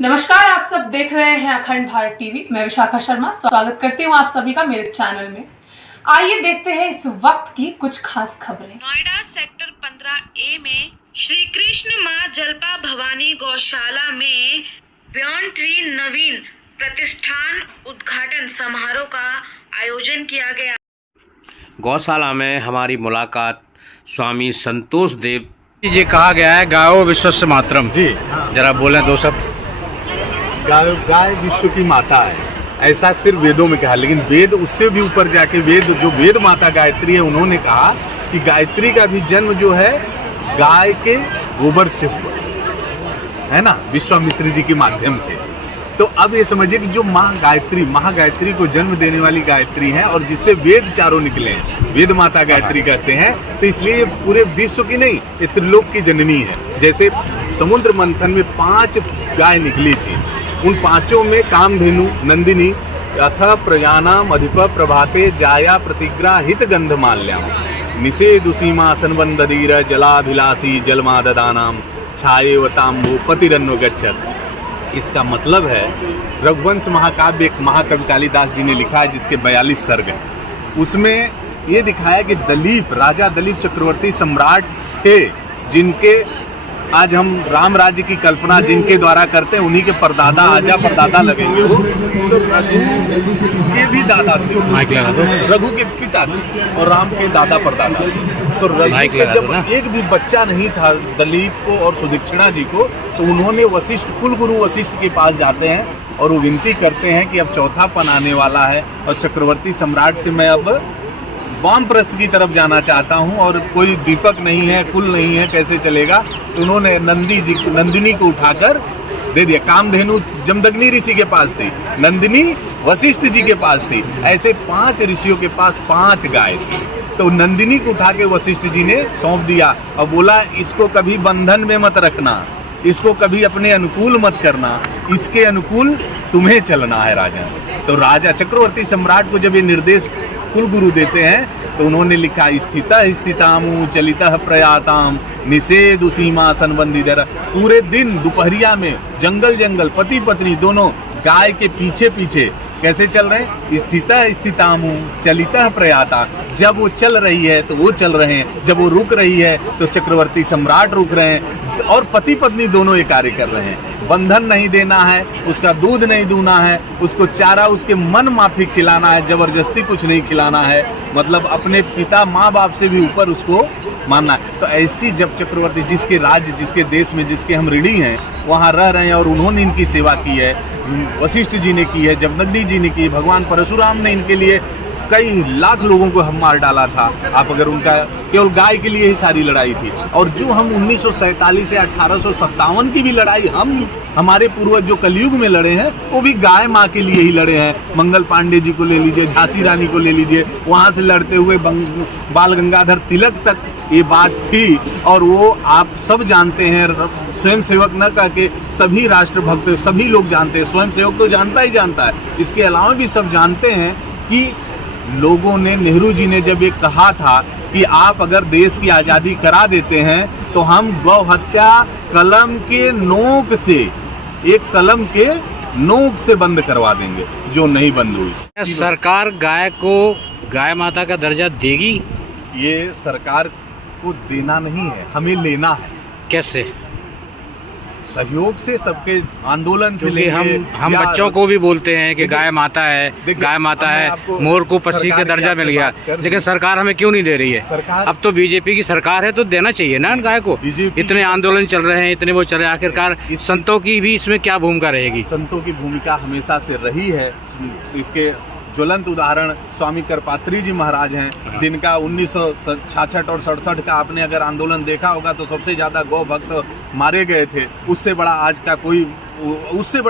नमस्कार, आप सब देख रहे हैं अखंड भारत टीवी। मैं विशाखा शर्मा स्वागत करती हूं आप सभी का मेरे चैनल में। आइए देखते हैं इस वक्त की कुछ खास खबरें। नोएडा सेक्टर 15A में श्री कृष्ण मां जलपा भवानी गौशाला में बियॉन्ड ट्री नवीन प्रतिष्ठान उद्घाटन समारोह का आयोजन किया गया। गौशाला में हमारी मुलाकात स्वामी संतोष देव ये कहा गया है गायो विश्वस्य मातरम। जी जरा बोलें दो शब्द। गाय विश्व की माता है, ऐसा सिर्फ वेदों में कहा, लेकिन वेद उससे भी ऊपर जाके वेद माता गायत्री है, उन्होंने कहा कि गायत्री का भी जन्म जो है गाय के गोबर से हुआ है ना, विश्वामित्र जी के माध्यम से। तो अब ये समझिए कि जो महागायत्री को जन्म देने वाली गायत्री है और जिससे वेद चारों निकले हैं, वेद माता गायत्री कहते हैं। तो इसलिए ये पूरे विश्व की नहीं, ये त्रिलोक की जननी है। जैसे समुद्र मंथन में 5 गाय निकली थी, उन 5 में कामधेनु नंदिनी अथ प्रयानाम अधिप प्रभाते जाया प्रतिग्रा हित गंध माल्याम निषेदुसीमा संबंधीर जलाभिलाषी जलमा ददानाम छाये तांबो पतिरन्नो गच्छत। इसका मतलब है रघुवंश महाकाव्य एक महाकवि कालिदास जी ने लिखा है, जिसके 42 सर्ग हैं। उसमें ये दिखाया कि राजा दलीप चक्रवर्ती सम्राट थे, जिनके आज हम राम राज्य की कल्पना जिनके द्वारा करते हैं, उन्हीं के परदादा आजा परदादा लगेंगे वो। तो रघु के भी दादा थे, रघु के पिता थे और राम के दादा परदादा। तो रघु के जब एक भी बच्चा नहीं था दलीप को और सुदीक्षिणा जी को, तो उन्होंने कुल गुरु वशिष्ठ के पास जाते हैं और वो विनती करते हैं कि अब चौथापन आने वाला है और चक्रवर्ती सम्राट से मैं अब वामप्रस्थ की तरफ जाना चाहता हूं और कोई दीपक नहीं है, कुल नहीं है, कैसे चलेगा। तो उन्होंने नंदिनी को उठाकर दे दिया। कामधेनु जमदग्नि ऋषि के पास थी, नंदिनी वशिष्ठ जी के पास थी। ऐसे 5 ऋषियों के पास 5 गाय थी। तो नंदिनी को उठा के वशिष्ठ जी ने सौंप दिया और बोला, इसको कभी बंधन में मत रखना, इसको कभी अपने अनुकूल मत करना, इसके अनुकूल तुम्हें चलना है राजा। तो राजा चक्रवर्ती सम्राट को जब ये निर्देश कुल गुरु देते हैं, तो उन्होंने लिखा स्थितः स्थितामु चलितः प्रयाताम निषेध सीमा संबंधी दर। पूरे दिन दोपहरिया में जंगल पति पत्नी दोनों गाय के पीछे कैसे चल रहे हैं, स्थितः स्थितामु चलितः प्रयाता। जब वो चल रही है तो वो चल रहे हैं, जब वो रुक रही है तो चक्रवर्ती सम्राट रुक रहे हैं, और पति पत्नी दोनों ये कार्य कर रहे हैं। बंधन नहीं देना है, उसका दूध नहीं दूना है, उसको चारा उसके मन माफिक खिलाना है, जबरदस्ती कुछ नहीं खिलाना है, मतलब अपने पिता माँ बाप से भी ऊपर उसको मानना है। तो ऐसी जब चक्रवर्ती जिसके राज्य, जिसके देश में, जिसके हम ऋणी हैं, वहाँ रह रहे हैं और उन्होंने इनकी सेवा की है, वशिष्ठ जी ने की है, जमदग्नि जी ने की, भगवान परशुराम ने इनके लिए कई लाख लोगों को हम मार डाला था। आप अगर उनका केवल गाय के लिए ही सारी लड़ाई थी। और जो हम 1947 से 1857 की भी लड़ाई हमारे पूर्वज जो कलयुग में लड़े हैं, वो भी गाय माँ के लिए ही लड़े हैं। मंगल पांडे जी को ले लीजिए, झांसी रानी को ले लीजिए, वहाँ से लड़ते हुए बाल गंगाधर तिलक तक ये बात थी। और वो आप सब जानते हैं, स्वयं सेवक न कह के सभी राष्ट्रभक्त सभी लोग जानते हैं, स्वयं सेवक तो जानता ही जानता है, इसके अलावा भी सब जानते हैं कि लोगों ने, नेहरू जी ने जब ये कहा था कि आप अगर देश की आज़ादी करा देते हैं तो हम गौ हत्या कलम के नोक से, एक कलम के नोक से बंद करवा देंगे, जो नहीं बंद हुई। सरकार गाय को गाय माता का दर्जा देगी? ये सरकार को देना नहीं है, हमें लेना है। कैसे? सहयोग से, सबके आंदोलन से लेंगे। हम बच्चों को भी बोलते हैं कि गाय माता है, गाय माता है, मोर को पक्षी का दर्जा मिल गया, लेकिन सरकार हमें क्यों नहीं दे रही है? अब तो बीजेपी की सरकार है तो देना चाहिए ना गाय को। इतने आंदोलन चल रहे हैं, इतने वो चल रहे हैं, आखिरकार संतों की भी इसमें क्या भूमिका रहेगी? संतों की भूमिका हमेशा से रही है। इसके ज्वलंत उदाहरण स्वामी करपात्री जी महाराज हैं, जिनका 1966 और 67 का आपने अगर आंदोलन देखा होगा तो सबसे ज़्यादा गौ भक्त मारे गए थे। उससे बड़ा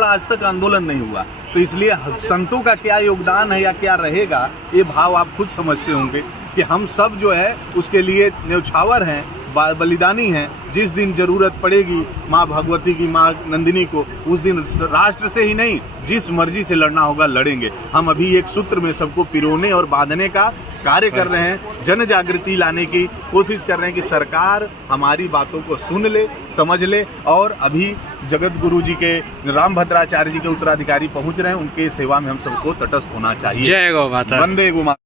आज तक आंदोलन नहीं हुआ। तो इसलिए संतों का क्या योगदान है या क्या रहेगा, ये भाव आप खुद समझते होंगे कि हम सब जो है उसके लिए न्यौछावर हैं, बलिदानी हैं। जिस दिन जरूरत पड़ेगी माँ भगवती की, माँ नंदिनी को, उस दिन राष्ट्र से ही नहीं, जिस मर्जी से लड़ना होगा लड़ेंगे। हम अभी एक सूत्र में सबको पिरोने और बांधने का कार्य कर रहे हैं, जन जागृति लाने की कोशिश कर रहे हैं कि सरकार हमारी बातों को सुन ले, समझ ले। और अभी जगत गुरु जी के रामभद्राचार्य जी के उत्तराधिकारी पहुंच रहे हैं, उनके सेवा में हम सबको तटस्थ होना चाहिए। जय गौ माता। वंदे गौ माता।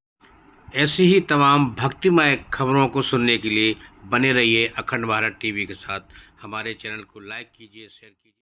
ऐसी ही तमाम भक्तिमय खबरों को सुनने के लिए बने रहिए अखंड भारत टीवी के साथ। हमारे चैनल को लाइक कीजिए, शेयर कीजिए।